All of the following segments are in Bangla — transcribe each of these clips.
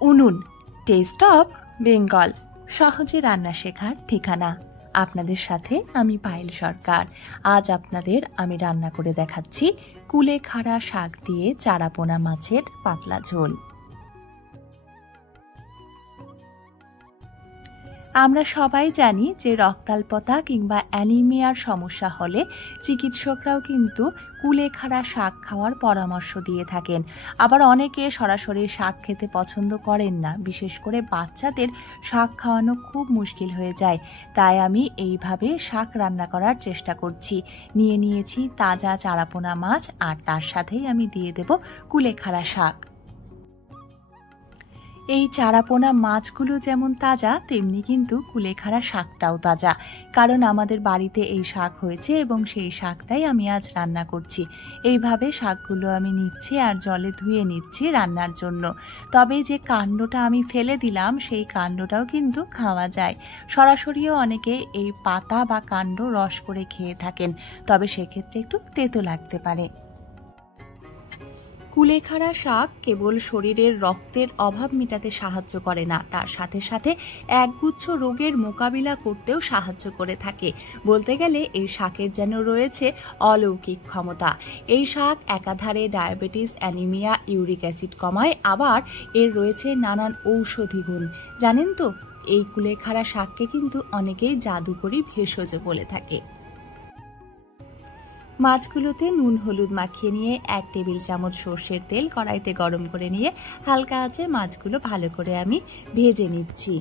উনুন টেস্ট অফ বেঙ্গল, সহজে রান্না শেখার ঠিকানা। আপনাদের সাথে আমি পায়েল সরকার। আজ আপনাদের আমি রান্না করে দেখাচ্ছি কুলেখাড়া শাক দিয়ে চারাপোনা মাছের পাতলা ঝোল। আমরা সবাই জানি যে রক্তাল্পতা কিংবা অ্যানিমিয়ার সমস্যা হলে চিকিৎসকরাও কিন্তু কুলেখাড়া শাক খাওয়ার পরামর্শ দিয়ে থাকেন। আবার অনেকে সরাসরি শাক খেতে পছন্দ করেন না, বিশেষ করে বাচ্চাদের শাক খাওয়ানো খুব মুশকিল হয়ে যায়। তাই আমি এইভাবে শাক রান্না করার চেষ্টা করছি। নিয়েছি তাজা চারাপোনা মাছ, আর তার সাথেই আমি দিয়ে দেব কুলেখাড়া শাক। এই চারাপোনা মাছগুলো যেমন তাজা, তেমনি কিন্তু কুলেখাড়া শাকটাও তাজা, কারণ আমাদের বাড়িতে এই শাক হয়েছে এবং সেই শাকটাই আমি আজ রান্না করছি। এইভাবে শাকগুলো আমি নিচ্ছি আর জলে ধুয়ে নিচ্ছি রান্নার জন্য। তবে যে কাণ্ডটা আমি ফেলে দিলাম, সেই কাণ্ডটাও কিন্তু খাওয়া যায়। সরাসরিও অনেকে এই পাতা বা কাণ্ড রস করে খেয়ে থাকেন, তবে সেক্ষেত্রে একটু তেতো লাগতে পারে। কুলেখাড়া শাক কেবল শরীরের রক্তের অভাব মেটাতে সাহায্য করে না, তার সাথে সাথে একগুচ্ছ রোগের মোকাবিলা করতেও সাহায্য করে থাকে। বলতে গেলে এই শাকের যেন রয়েছে অলৌকিক ক্ষমতা। এই শাক একাধারে ডায়াবেটিস, অ্যানিমিয়া, ইউরিক অ্যাসিড কমায়, আবার এর রয়েছে নানান ঔষধি গুণ। জানেন তো, এই কুলেখাড়া শাককে কিন্তু অনেকেই জাদুকরি ভেষজ বলে থাকে। মাছগুলোতে নুন হলুদ মাখিয়ে নিয়ে 1 টেবিল চামচ সর্ষের তেল কড়াইতে গরম করে নিয়ে হালকা আঁচে মাছগুলো ভালো করে আমি ভেজে নিচ্ছি।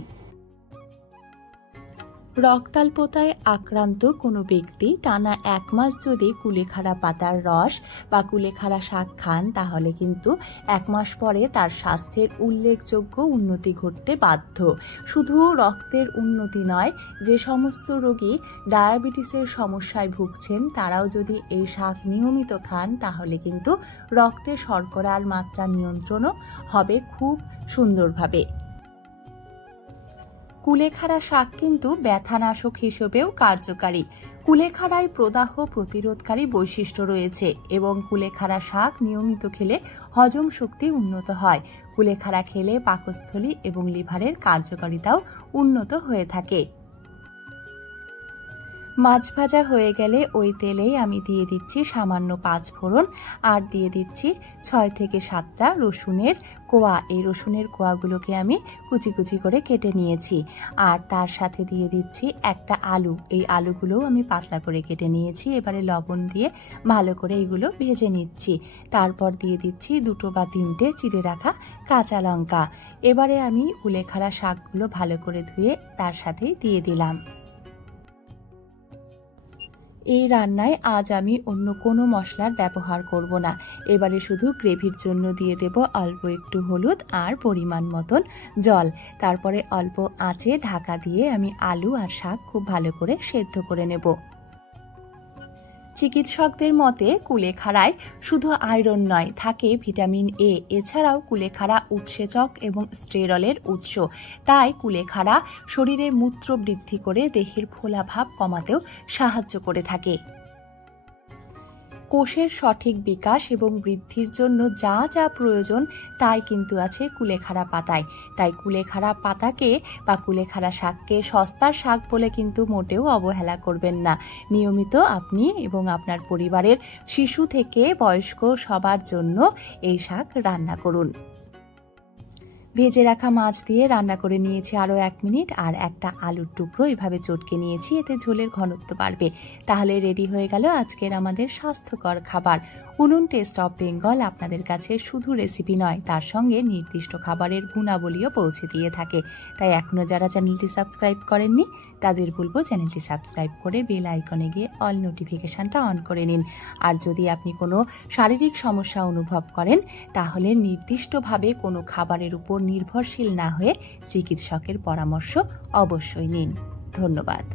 রক্তাল্পতায় আক্রান্ত কোনো ব্যক্তি টানা 1 মাস যদি কুলেখাড়া পাতার রস বা কুলেখাড়া শাক খান, তাহলে কিন্তু 1 মাস পরে তার স্বাস্থ্যের উল্লেখযোগ্য উন্নতি ঘটতে বাধ্য। শুধু রক্তের উন্নতি নয়, যে সমস্ত রোগী ডায়াবেটিসের সমস্যায় ভুগছেন তারাও যদি এই শাক নিয়মিত খান, তাহলে কিন্তু রক্তে শর্করার মাত্রা নিয়ন্ত্রণও হবে খুব সুন্দরভাবে। কুলেখাড়া শাক কিন্তু ব্যথানাশক হিসেবেও কার্যকারী। কুলেখাড়ায় প্রদাহ প্রতিরোধকারী বৈশিষ্ট্য রয়েছে এবং কুলেখাড়া শাক নিয়মিত খেলে হজম শক্তি উন্নত হয়। কুলেখাড়া খেলে পাকস্থলী এবং লিভারের কার্যকারিতাও উন্নত হয়ে থাকে। মাছ ভাজা হয়ে গেলে ওই তেলেই আমি দিয়ে দিচ্ছি সামান্য 5 ফোড়ন, আর দিয়ে দিচ্ছি 6 থেকে 7টা রসুনের কোয়া। এই রসুনের কোয়াগুলোকে আমি কুচি কুচি করে কেটে নিয়েছি। আর তার সাথে দিয়ে দিচ্ছি একটা আলু। এই আলুগুলোও আমি পাতলা করে কেটে নিয়েছি। এবারে লবণ দিয়ে ভালো করে এগুলো ভেজে নিচ্ছি। তারপর দিয়ে দিচ্ছি 2 বা 3টে চিড়ে রাখা কাঁচা লঙ্কা। এবারে আমি কুলেখাড়া শাকগুলো ভালো করে ধুয়ে তার সাথেই দিয়ে দিলাম। এই রান্নায় আজ আমি অন্য কোনো মশলার ব্যবহার করব না। এবারে শুধু গ্রেভির জন্য দিয়ে দেব অল্প একটু হলুদ আর পরিমাণ মতন জল। তারপরে অল্প আঁচে ঢাকা দিয়ে আমি আলু আর শাক খুব ভালো করে সেদ্ধ করে নেব। চিকিৎসকদের মতে কুলেখাড়ায় শুধু আয়রন নয়, থাকে ভিটামিন এ। এছাড়াও কুলেখাড়া উৎসেচক এবং স্টেরলের উৎস। তাই কুলেখাড়া শরীরে মূত্র বৃদ্ধি করে দেহের ফোলাভাব কমাতেও সাহায্য করে থাকে। কোষের সঠিক বিকাশ এবং বৃদ্ধির জন্য যা যা প্রয়োজন তাই কিন্তু আছে কুলেখাড়া পাতায়। তাই কুলেখাড়া পাতাকে বা কুলেখাড়া শাককে সস্তার শাক বলে কিন্তু মোটেও অবহেলা করবেন না। নিয়মিত আপনি এবং আপনার পরিবারের শিশু থেকে বয়স্ক সবার জন্য এই শাক রান্না করুন। ভেজে রাখা মাছ দিয়ে রান্না করে নিয়েছি আরও 1 মিনিট, আর একটা আলুর টুকরো এভাবে চটকে নিয়েছি, এতে ঝোলের ঘনত্ব বাড়বে। তাহলে রেডি হয়ে গেল আজকের আমাদের স্বাস্থ্যকর খাবার। উনুন টেস্ট অফ বেঙ্গল আপনাদের কাছে শুধু রেসিপি নয়, তার সঙ্গে নির্দিষ্ট খাবারের গুণাবলীও পৌঁছে দিয়ে থাকে। তাই এখনও যারা চ্যানেলটি সাবস্ক্রাইব করেননি তাদের বলবো চ্যানেলটি সাবস্ক্রাইব করে বেল আইকনে গিয়ে অল নোটিফিকেশনটা অন করে নিন। আর যদি আপনি কোনো শারীরিক সমস্যা অনুভব করেন, তাহলে নির্দিষ্টভাবে কোনো খাবারের উপর নির্ভরশীল না হয়ে চিকিৎসকের পরামর্শ অবশ্যই নিন। ধন্যবাদ।